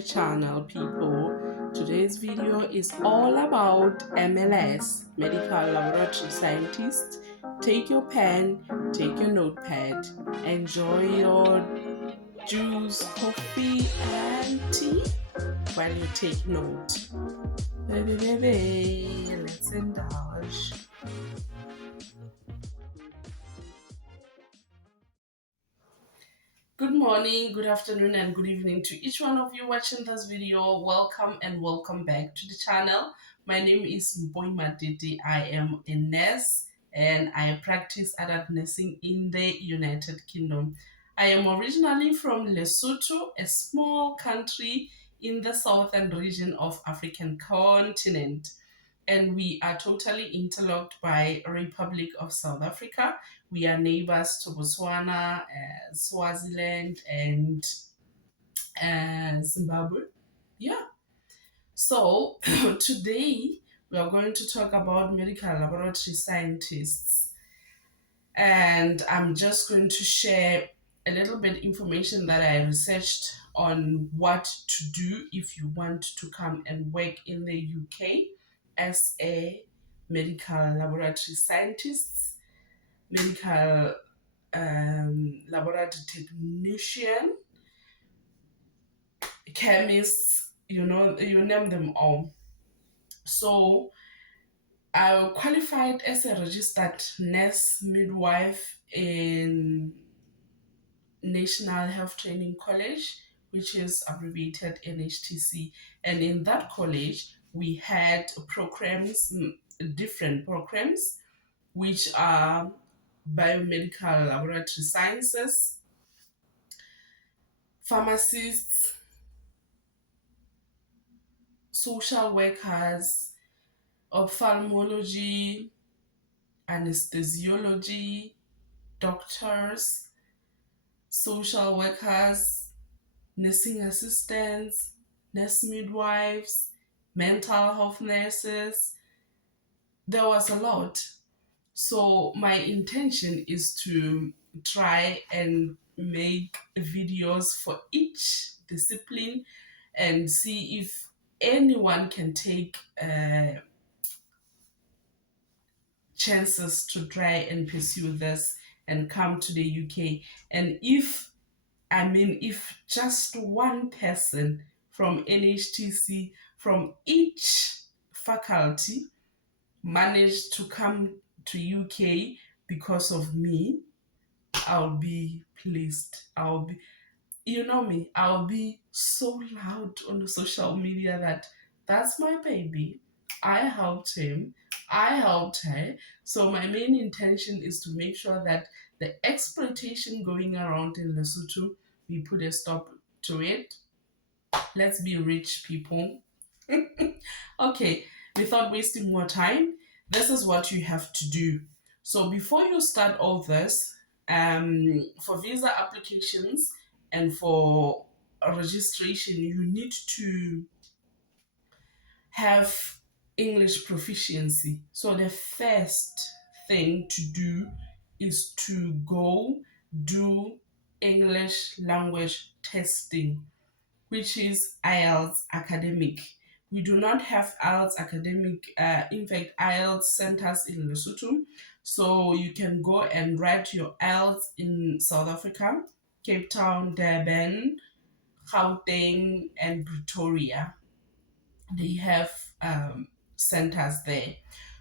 the channel, people. Today's video is all about MLS Medical Laboratory Scientist. Take your pen, take your notepad, enjoy your juice, coffee and tea while you take note. Let's indulge. Good morning, good afternoon, and good evening to each one of you watching this video. Welcome and welcome back to the channel. My name is Mpoimatiti. I am a nurse and I practice adult nursing in the United Kingdom. I am originally from Lesotho, a small country in the southern region of African continent, and we are totally interlocked by Republic of South Africa. We are neighbors to Botswana, Swaziland, and Zimbabwe. Yeah. So today we are going to talk about medical laboratory scientists, and I'm just going to share a little bit information that I researched on what to do if you want to come and work in the UK as a medical laboratory scientist, medical laboratory technician, chemists, you name them all. So I qualified as a registered nurse midwife in National Health Training College, which is abbreviated NHTC. And in that college, we had programs, different programs, which are biomedical laboratory sciences, pharmacists, social workers, ophthalmology, anesthesiology, doctors, social workers, nursing assistants, nurse midwives, mental health nurses. There was a lot. So my intention is to try and make videos for each discipline and see if anyone can take chances to try and pursue this and come to the UK. And if just one person from NHTC, from each faculty, managed to come to UK because of me, I'll be pleased. You know me, I'll be so loud on the social media that that's my baby. I helped him. I helped her. So my main intention is to make sure that the exploitation going around in Lesotho, we put a stop to it. Let's be rich, people. Okay, without wasting more time, this is what you have to do. So before you start all this, for visa applications and for registration, you need to have English proficiency. So the first thing to do is to go do English language testing, which is IELTS academic. We do not have IELTS academic. In fact, IELTS centers in Lesotho. So you can go and write your IELTS in South Africa, Cape Town, Durban, Gauteng, and Pretoria. They have centers there.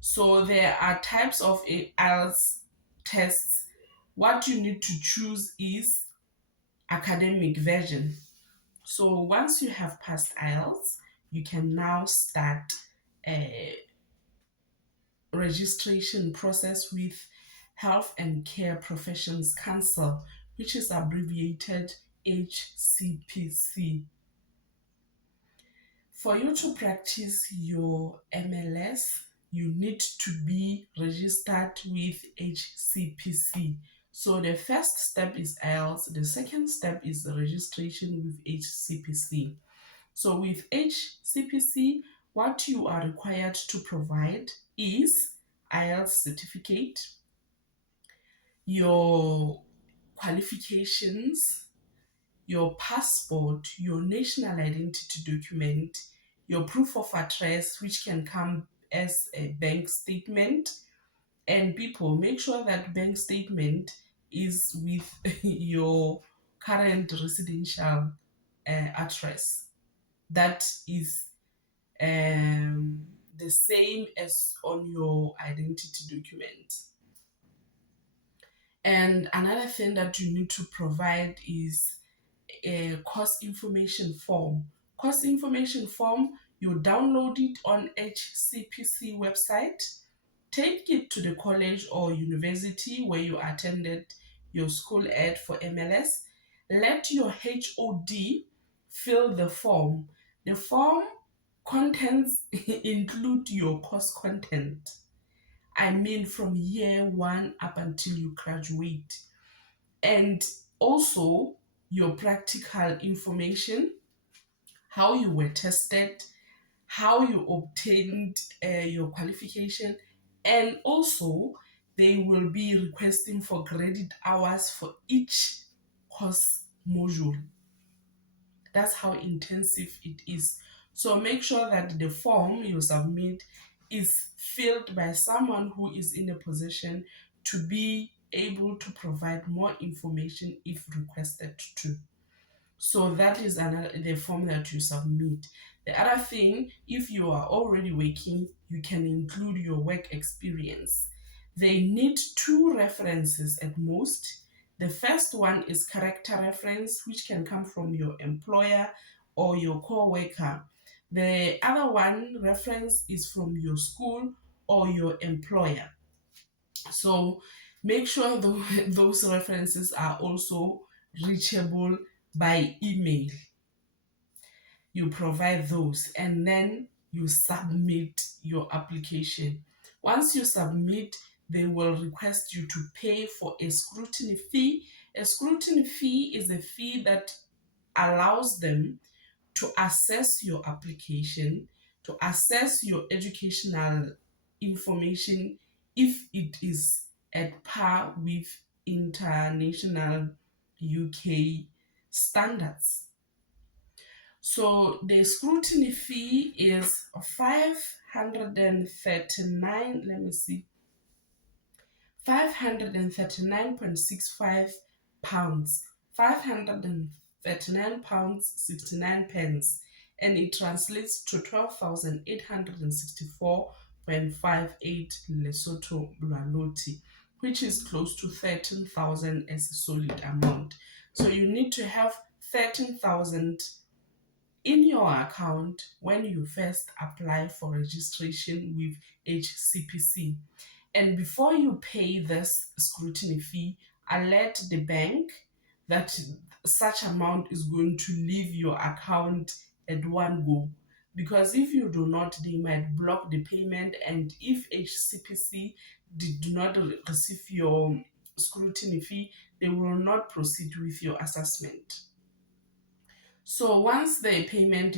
So there are types of IELTS tests. What you need to choose is academic version. So once you have passed IELTS, you can now start a registration process with Health and Care Professions Council, which is abbreviated HCPC. For you to practice your MLS, you need to be registered with HCPC. So the first step is IELTS, the second step is the registration with HCPC. So with HCPC, what you are required to provide is IELTS certificate, your qualifications, your passport, your national identity document, your proof of address, which can come as a bank statement. And people, make sure that bank statement is with your current residential address. That is the same as on your identity document. And another thing that you need to provide is a course information form. Course information form, you download it on HCPC website, take it to the college or university where you attended your school at for MLS. Let your HOD fill the form. The form contents include your course content. I mean, from year one up until you graduate. And also your practical information, how you were tested, how you obtained your qualification, and also they will be requesting for credit hours for each course module. That's how intensive it is. So make sure that the form you submit is filled by someone who is in a position to be able to provide more information if requested to. So that is the form that you submit. The other thing, if you are already working, you can include your work experience. They need 2 references at most. The first one is character reference, which can come from your employer or your co-worker. The other one reference is from your school or your employer. So make sure those references are also reachable by email. You provide those and then you submit your application. Once you submit, they will request you to pay for a scrutiny fee. A scrutiny fee is a fee that allows them to assess your application, to assess your educational information if it is at par with international UK standards. So the scrutiny fee is 539, let me see, 539.65 pounds, 539 pounds 69 pence, and it translates to 12,864.58 Lesotho Lwaloti, which is close to 13,000 as a solid amount. So you need to have 13,000 in your account when you first apply for registration with HCPC. And before you pay this scrutiny fee, alert the bank that such amount is going to leave your account at one go. Because if you do not, they might block the payment, and if HCPC did not receive your scrutiny fee, they will not proceed with your assessment. So once the payment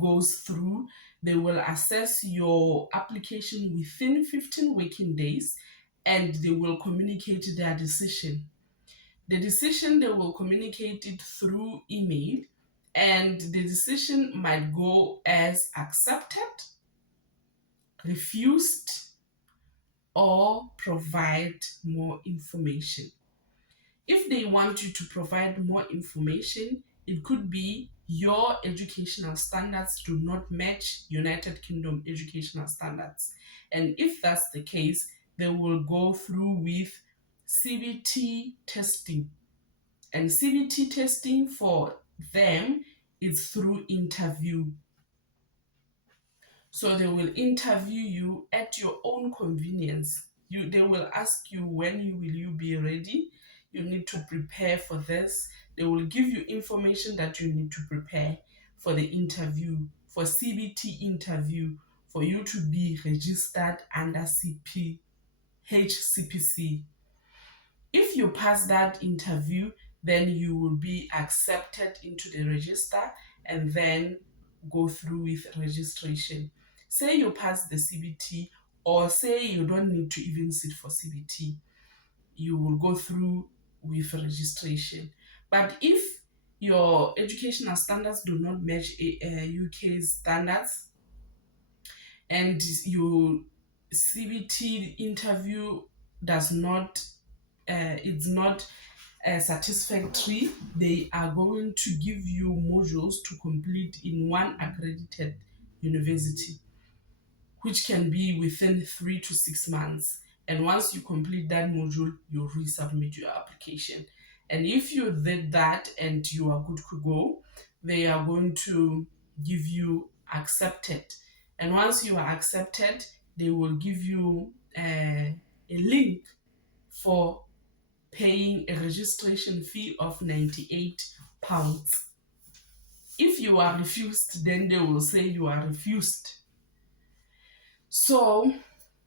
goes through, they will assess your application within 15 working days and they will communicate their decision. The decision, they will communicate it through email, and the decision might go as accepted, refused, or provide more information. If they want you to provide more information, it could be your educational standards do not match United Kingdom educational standards. And if that's the case, they will go through with CBT testing. And CBT testing for them is through interview. So they will interview you at your own convenience. They will ask you when will you be ready. You need to prepare for this. They will give you information that you need to prepare for the interview, for CBT interview, for you to be registered under HCPC. If you pass that interview, then you will be accepted into the register and then go through with registration. Say you pass the CBT, or say you don't need to even sit for CBT, you will go through with registration. But if your educational standards do not match UK's standards, and your CBT interview does not it's not satisfactory, they are going to give you modules to complete in one accredited university, which can be within 3 to 6 months. And once you complete that module, you resubmit your application. And if you did that and you are good to go, they are going to give you accepted. And once you are accepted, they will give you a link for paying a registration fee of £98. If you are refused, then they will say you are refused. So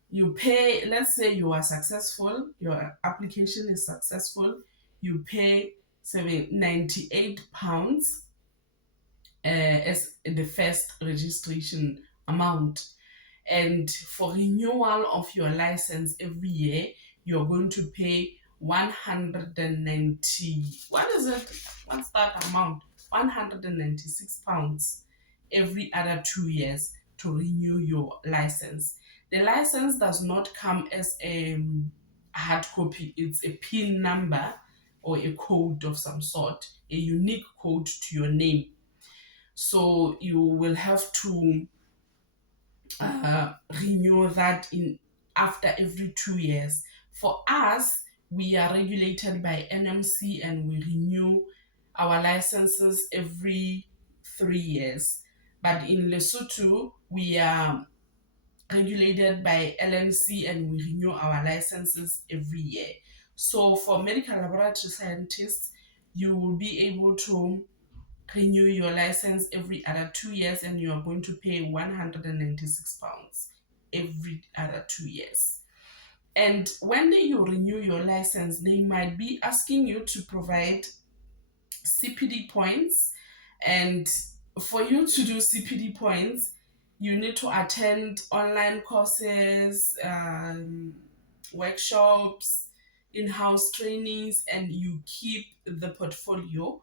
you pay, let's say you are successful, your application is successful, you pay £98 as the first registration amount. And for renewal of your license every year, you're going to pay 190, what is it? What's that amount? £196 every other 2 years to renew your license. The license does not come as a hard copy, it's a PIN number or a code of some sort, a unique code to your name. So you will have to renew that in after every 2 years. For us, we are regulated by NMC and we renew our licenses every 3 years. But in Lesotho, we are regulated by LNC and we renew our licenses every year. So for medical laboratory scientists, you will be able to renew your license every other 2 years and you are going to pay £196 every other 2 years. And when you renew your license, they might be asking you to provide CPD points. And for you to do CPD points, you need to attend online courses, workshops, in-house trainings, and you keep the portfolio.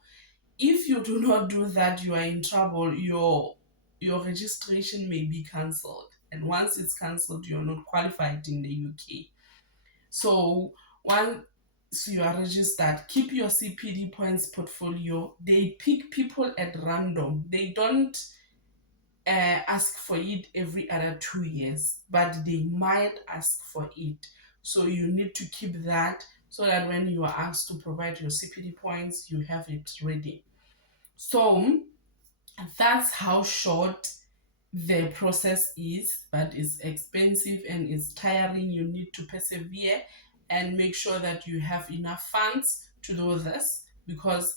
If you do not do that, you are in trouble. Your registration may be cancelled, and once it's cancelled, you're not qualified in the UK. So once you are registered, keep your CPD points portfolio. They pick people at random. They don't ask for it every other 2 years, but they might ask for it. So you need to keep that so that when you are asked to provide your CPD points, you have it ready. So that's how short the process is, but it's expensive and it's tiring. You need to persevere and make sure that you have enough funds to do this, because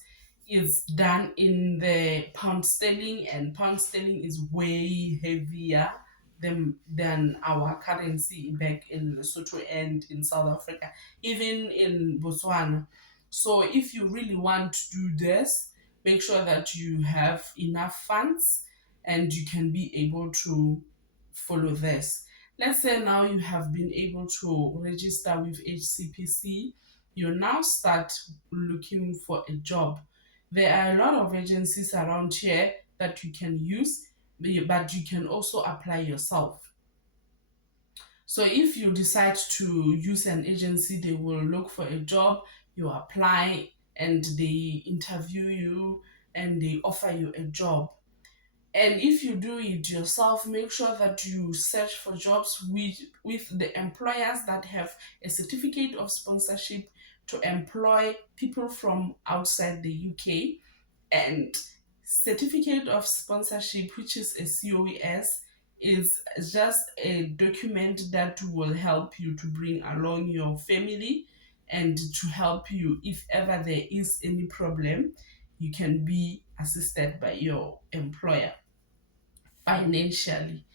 it's done in the pound sterling, and pound sterling is way heavier than our currency back in Lesotho and in South Africa, even in Botswana. So if you really want to do this, make sure that you have enough funds and you can be able to follow this. Let's say now you have been able to register with HCPC, you now start looking for a job. There are a lot of agencies around here that you can use, but you can also apply yourself. So if you decide to use an agency, they will look for a job, you apply, and they interview you and they offer you a job. And if you do it yourself, make sure that you search for jobs with the employers that have a certificate of sponsorship to employ people from outside the UK. And certificate of sponsorship, which is a COES, is just a document that will help you to bring along your family and to help you if ever there is any problem, you can be assisted by your employer financially.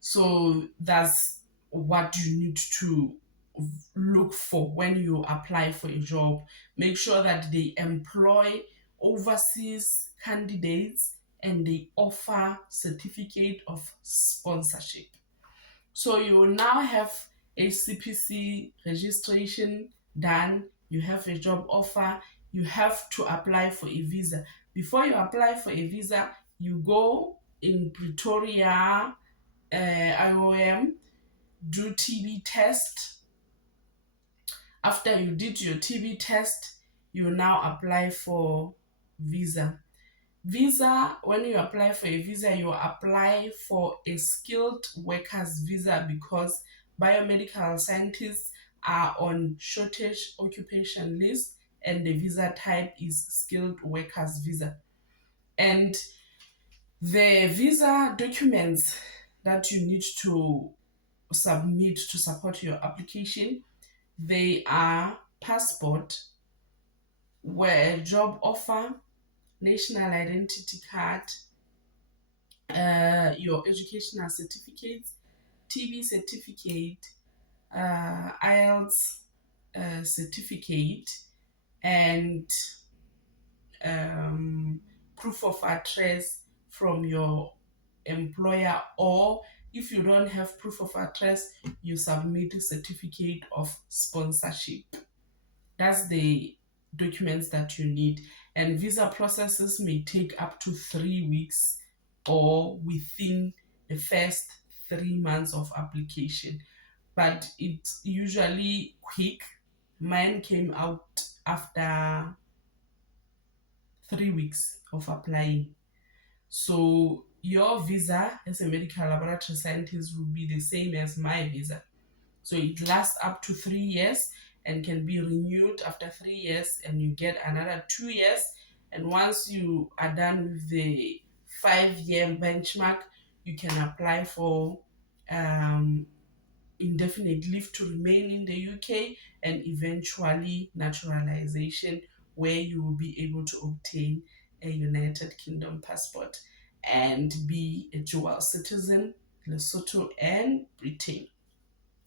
So that's what you need to look for when you apply for a job. Make sure that they employ overseas candidates and they offer certificate of sponsorship. So you will now have a CPC registration done, you have a job offer, you have to apply for a visa. Before you apply for a visa, you go in Pretoria, IOM, do TB test. After you did your TB test, you now apply for visa. Visa, when you apply for a visa, you apply for a skilled workers visa because biomedical scientists are on shortage occupation list, and the visa type is skilled workers visa. And the visa documents that you need to submit to support your application, they are passport, where job offer, national identity card, your educational certificates, TB certificate, IELTS certificate, and proof of address from your employer. Or if you don't have proof of address, you submit a certificate of sponsorship. That's the documents that you need. And visa processes may take up to 3 weeks or within the first 3 months of application, but it's usually quick. Mine came out after 3 weeks of applying. So your visa as a medical laboratory scientist will be the same as my visa. So it lasts up to 3 years and can be renewed after 3 years, and you get another 2 years. And once you are done with the 5-year benchmark, you can apply for indefinite leave to remain in the UK and eventually naturalization, where you will be able to obtain a United Kingdom passport and be a dual citizen, Lesotho and Britain.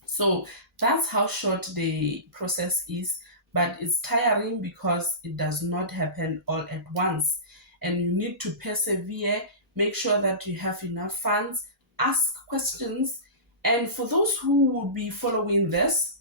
So that's how short the process is, but it's tiring because it does not happen all at once. And you need to persevere, make sure that you have enough funds, ask questions. And for those who will be following this,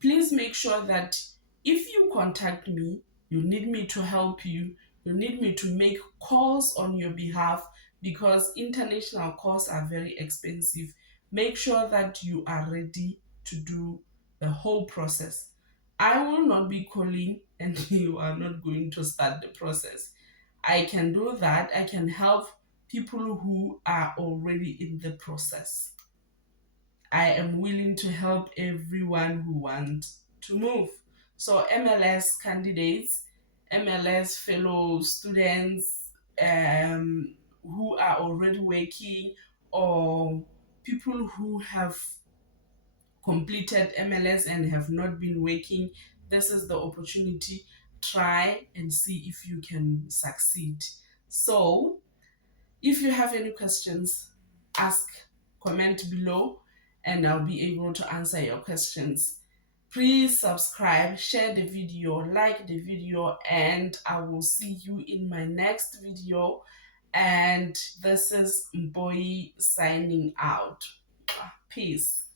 please make sure that if you contact me, you need me to help you, you need me to make calls on your behalf, because international calls are very expensive. Make sure that you are ready to do the whole process. I will not be calling and you are not going to start the process. I can do that. I can help people who are already in the process. I am willing to help everyone who wants to move. So, MLS candidates, MLS fellow students, who are already working, or people who have completed MLS and have not been working, this is the opportunity. Try and see if you can succeed. So, if you have any questions, ask, comment below, and I'll be able to answer your questions. Please subscribe, share the video, like the video, and I will see you in my next video. And this is Mboi signing out. Peace.